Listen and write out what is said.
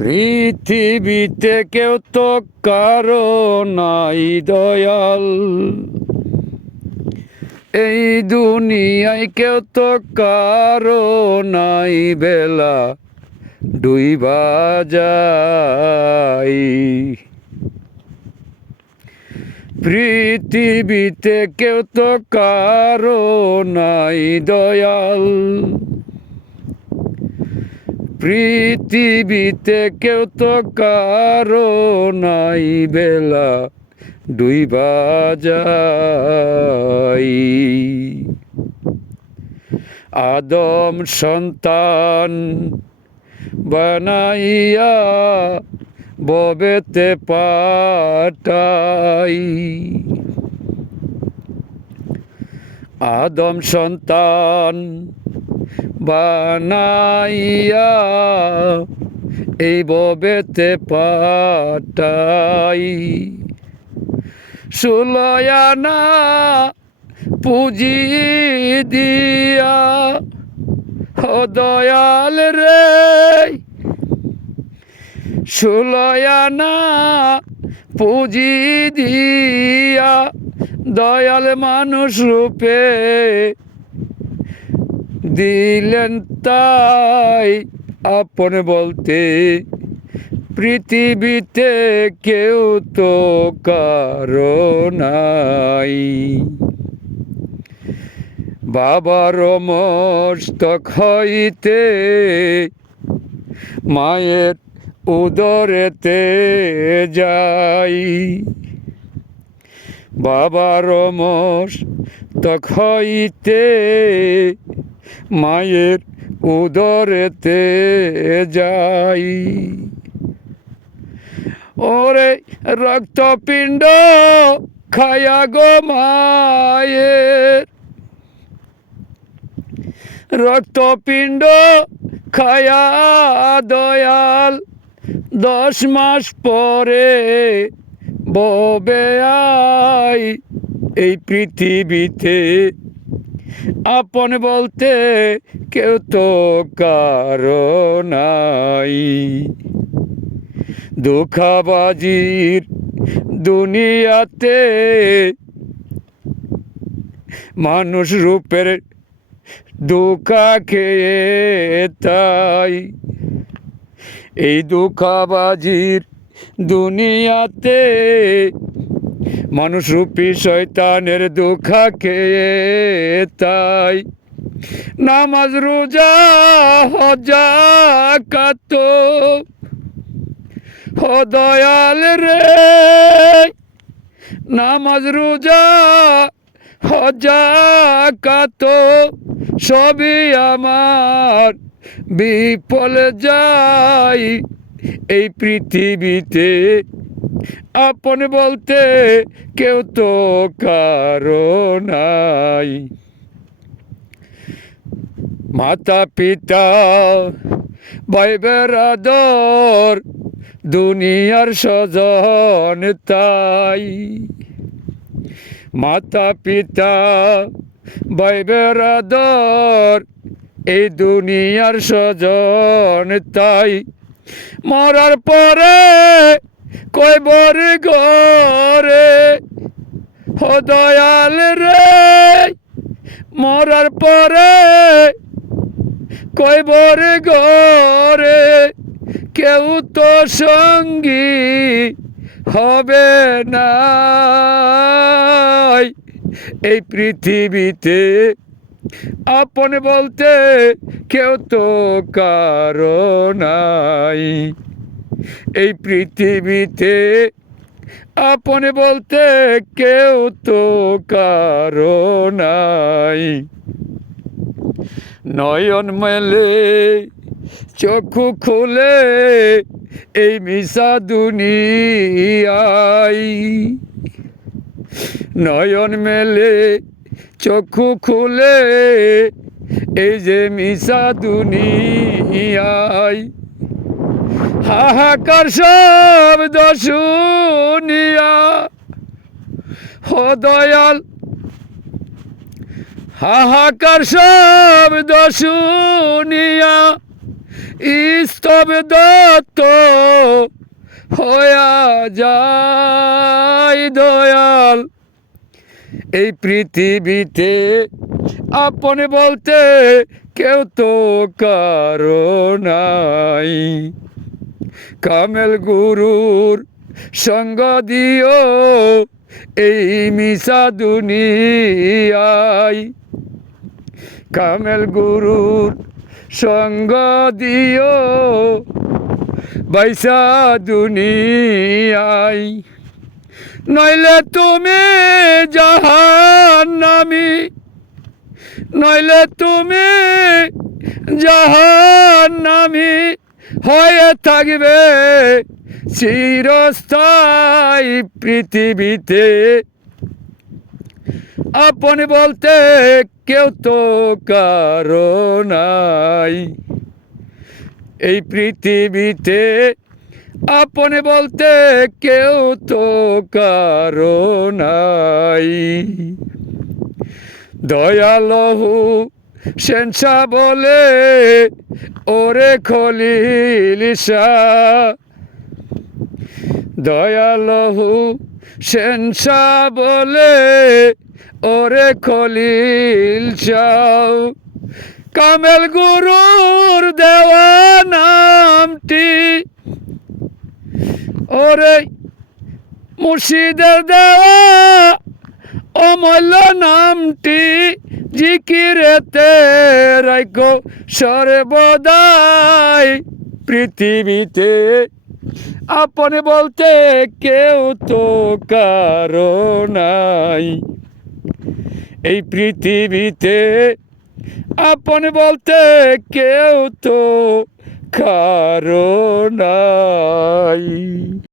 পৃথিবীতে কেউ তো কারও নাই দয়াল। এই দুনিয়ায় কেউ তো কারও নাই বেলা। ডুইবা যায় পৃথিবীতে কেউ তো কারও নাই দয়াল। পৃথিবীতে কেউ তো কারও নাই বেলা দুই যায় আদম সন্তান বানাইয়া ববেতে পাটাই আদম সন্তান বানাইয়া এই ববেতে পাটাই। সুলয়ানা পুঁজি দিয়া ও দয়াল রে। সুলয়ানা পুঁজি দিয়া দয়াল মানুষ রূপে দিলেন তাই আপন বলতে। পৃথিবীতে কেউ তো কারও নাই। বাবার মস্তক হইতে, মায়ের উদরেতে যাই। বাবার মস্তক হইতে মায়ের উদরেতে যাই। ওরে রক্তপিণ্ড খায়া গো মায়ের। রক্তপিণ্ড খায়া দয়াল, দশ মাস পরে ববে আই। এই পৃথিবীতে আপন বলতে কেউ তো কারও নাই। দুঃখাবাজির দুনিয়াতে মানুষ রূপের দুঃখা খেয়ে তাই। এই দুঃখাবাজির দুনিয়াতে মানুষ রূপী শয়তানের দুঃখা খেয়ে তাই নামাজ, রোজা, হজা কাত ও দয়াল রে। নামাজ, রোজা, হজা কাত সবই আমার বিফল যাই এই পৃথিবীতে। আপন বলতে কেউ তো কারও নাই। মাতা পিতা ভাই বেড়াদর দুনিয়ার স্বজন তাই। মাতা পিতা ভাই বেড়াদর এই দুনিয়ার স্বজন তাই। মরার পরে কই বর ঘরে? ও দয়াল রে, মরার পরে কই বর ঘরে? কেউ তো সঙ্গী হবে না। এই পৃথিবীতে আপন বলতে কেউ তো কারও নাই। এই পৃথিবীতে আপন বলতে কেউ তো কারও নাই। নয়ন মেলে, চক্ষু খুলে, এই মিশা দুনিয়ায় নয়ন মেলে, চক্ষু খুলে, এই যে মিশা দুনিয়ায় হাহাকার শব্দ শুনিয়া ও দয়াল হাহাকার শব্দ শুনিয়া স্তব্ধ তো হয়া যায় দয়াল। এই পৃথিবীতে আপন বলতে কেউ তো কারও নাই। কামেল গুরুর সঙ্গ দিও এই মিশা দুনিয়ায় কামেল গুরুর সঙ্গ দিও বাইসা দুনিয়ায় নইলে তুমি জাহান নামি নইলে তুমি জাহান নামি হয়ে থাকবে চিরস্থায়ী পৃথিবীতে। আপন বলতে কেউ তো কারও নাই। এই পৃথিবীতে আপন বলতে কেউ তো কারও নাই। দয়ালহু সেনসা বলে, ওরে খলিলিসা দয়ালহু সেনসা বলে, ওরে খলিল চাও কামেল গুরুর দেওয়া নামটি, ওরে মুর্শিদের দেওয়া অমূল্য নামটি জিকিরেতে রাইকো সর্বদাই পৃথিবীতে। আপন বলতে কেউ তো কারও নাই। এই পৃথিবীতে আপন বলতে কেউ তো কারও নাই।